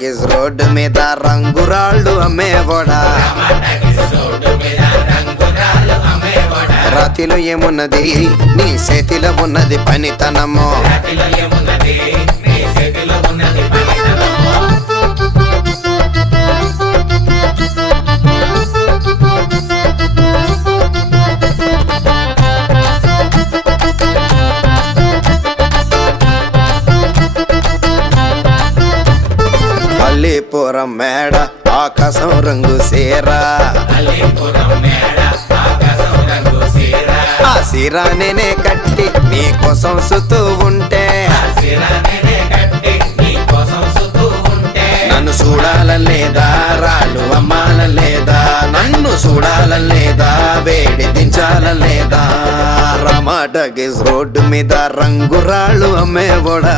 Road మీద రంగురాళ్ళు అమ్మేవాడా, రాతిలో ఏమున్నది నీ చేతిలో ఉన్నది పనితనము. అల్లీపురం మేడ ఆకాశం రంగు సీరా, ఆ సీరా నేనే కట్టి నీ కోసం సుతూ ఉంటే, నన్ను చూడాలలేదా రాళ్ళు అమ్మాలలేదా, నన్ను చూడాలలేదా వేడి దించాలలేదా. రమాటగిస్ రోడ్డు మీద రంగురాళ్ళు అమ్మేవాడా,